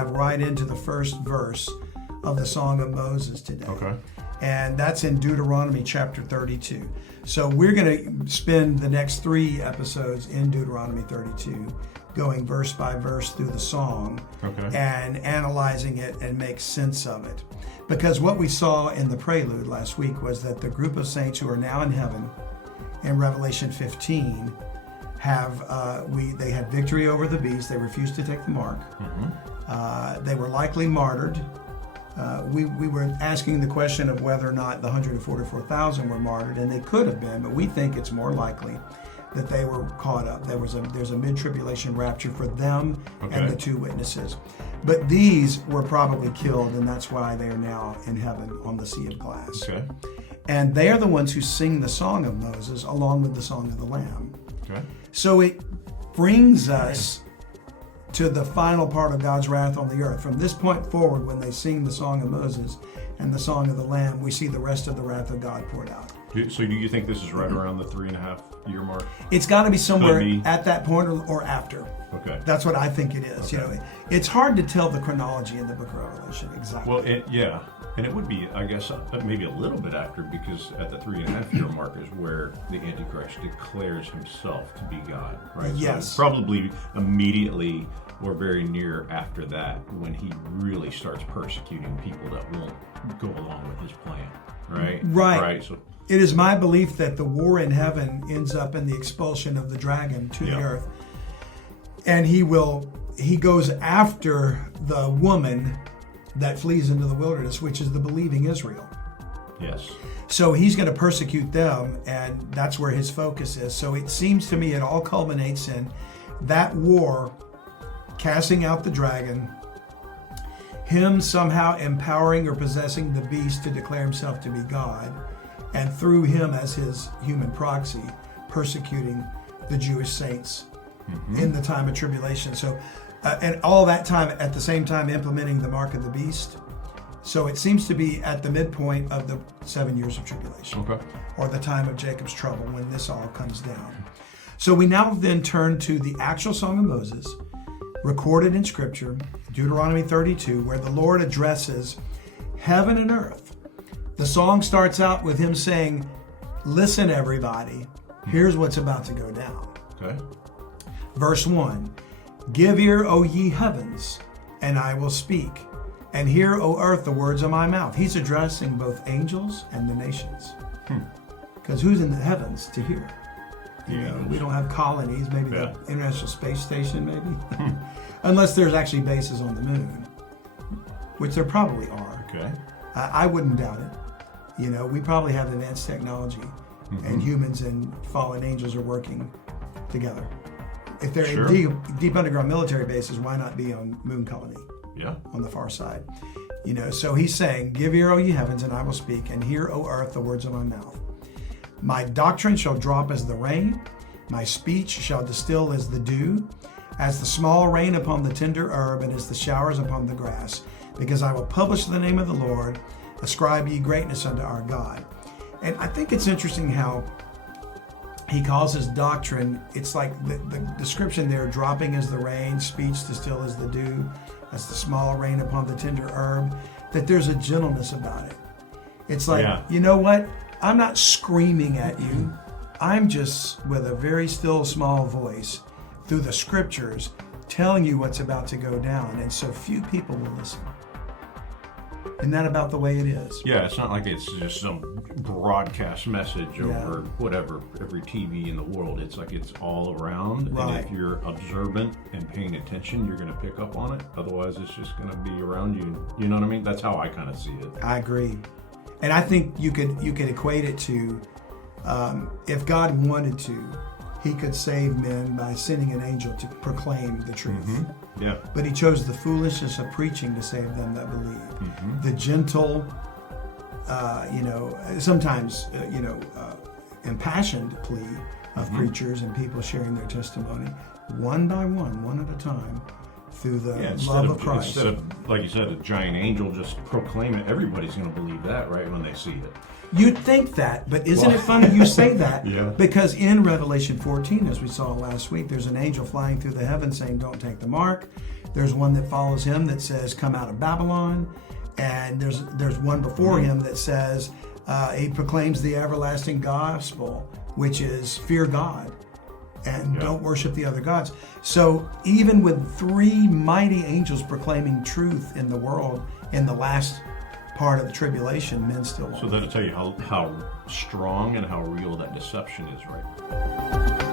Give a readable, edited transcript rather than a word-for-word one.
dive right into the first verse of the Song of Moses today. Okay. And that's in Deuteronomy chapter 32. So we're going to spend the next 3 episodes in Deuteronomy 32, going verse by verse through the song, and analyzing it and make sense of it. Because what we saw in the prelude last week was that the group of saints who are now in heaven in Revelation 15 they had victory over the beast. They refused to take the mark. They were likely martyred. We were asking the question of whether or not the 144,000 were martyred, and they could have been, but we think it's more likely that they were caught up. There's a mid-tribulation rapture for them and the 2 witnesses. But these were probably killed, and that's why they are now in heaven on the Sea of Glass. Okay. And they are the ones who sing the Song of Moses along with the Song of the Lamb. Okay. So it brings us to the final part of God's wrath on the earth. From this point forward, when they sing the Song of Moses and the Song of the Lamb, we see the rest of the wrath of God poured out. So do you think this is right around the 3.5-year mark? It's got to be somewhere at that point or after. Okay. That's what I think it is. Okay. It's hard to tell the chronology in the book of Revelation exactly. Well, and it would be, I guess, maybe a little bit after, because at the 3.5-year mark is where the Antichrist declares himself to be God, right? Yes. So probably immediately or very near after that, when he really starts persecuting people that won't go along with his plan, right? Right. So it is my belief that the war in heaven ends up in the expulsion of the dragon to the earth. And he goes after the woman that flees into the wilderness, which is the believing Israel. Yes. So he's going to persecute them, and that's where his focus is. So it seems to me it all culminates in that war, casting out the dragon, him somehow empowering or possessing the beast to declare himself to be God, and through him as his human proxy, persecuting the Jewish saints in the time of tribulation. So, and all that time, at the same time, implementing the mark of the beast. So it seems to be at the midpoint of the 7 years of tribulation, or the time of Jacob's trouble, when this all comes down. So we now then turn to the actual Song of Moses, recorded in Scripture, Deuteronomy 32, where the Lord addresses heaven and earth. The song starts out with him saying, "Listen, everybody, here's what's about to go down." Okay. Verse 1, "Give ear, O ye heavens, and I will speak, and hear, O earth, the words of my mouth." He's addressing both angels and the nations. Because who's in the heavens to hear? We don't have colonies, maybe the International Space Station, maybe. Unless there's actually bases on the moon, which there probably are. Okay. I wouldn't doubt it. We probably have advanced technology, and humans and fallen angels are working together. If they're in deep underground military bases, why not be on moon colony? Yeah. On the far side. So he's saying, "Give ear, O ye heavens, and I will speak, and hear, O earth, the words of my mouth. My doctrine shall drop as the rain, my speech shall distill as the dew, as the small rain upon the tender herb, and as the showers upon the grass. Because I will publish the name of the Lord, ascribe ye greatness unto our God." And I think it's interesting how he calls his doctrine, it's like the description there, dropping as the rain, speech distill as the dew, as the small rain upon the tender herb, that there's a gentleness about it. It's like, you know what? I'm not screaming at you. I'm just, with a very still, small voice, through the scriptures, telling you what's about to go down. And so few people will listen. Isn't that about the way it is? Yeah, it's not like it's just some broadcast message over whatever, every TV in the world. It's like it's all around. Right. And if you're observant and paying attention, you're going to pick up on it. Otherwise, it's just going to be around you. You know what I mean? That's how I kind of see it. I agree. And I think you could equate it to, if God wanted to, he could save men by sending an angel to proclaim the truth. Yeah. But he chose the foolishness of preaching to save them that believe. The gentle, sometimes, impassioned plea of preachers and people sharing their testimony, one by one at a time, through the instead love of Christ. Instead of, like you said, a giant angel just proclaim it, everybody's going to believe that, right, when they see it. You'd think that, but isn't it funny you say that? Yeah. Because in Revelation 14, as we saw last week, there's an angel flying through the heavens saying, don't take the mark. There's one that follows him that says, come out of Babylon. And there's one before him that says, he proclaims the everlasting gospel, which is fear God and don't worship the other gods. So even with three mighty angels proclaiming truth in the world in the last part of the tribulation, men still won't. So that'll tell you how strong and how real that deception is, right?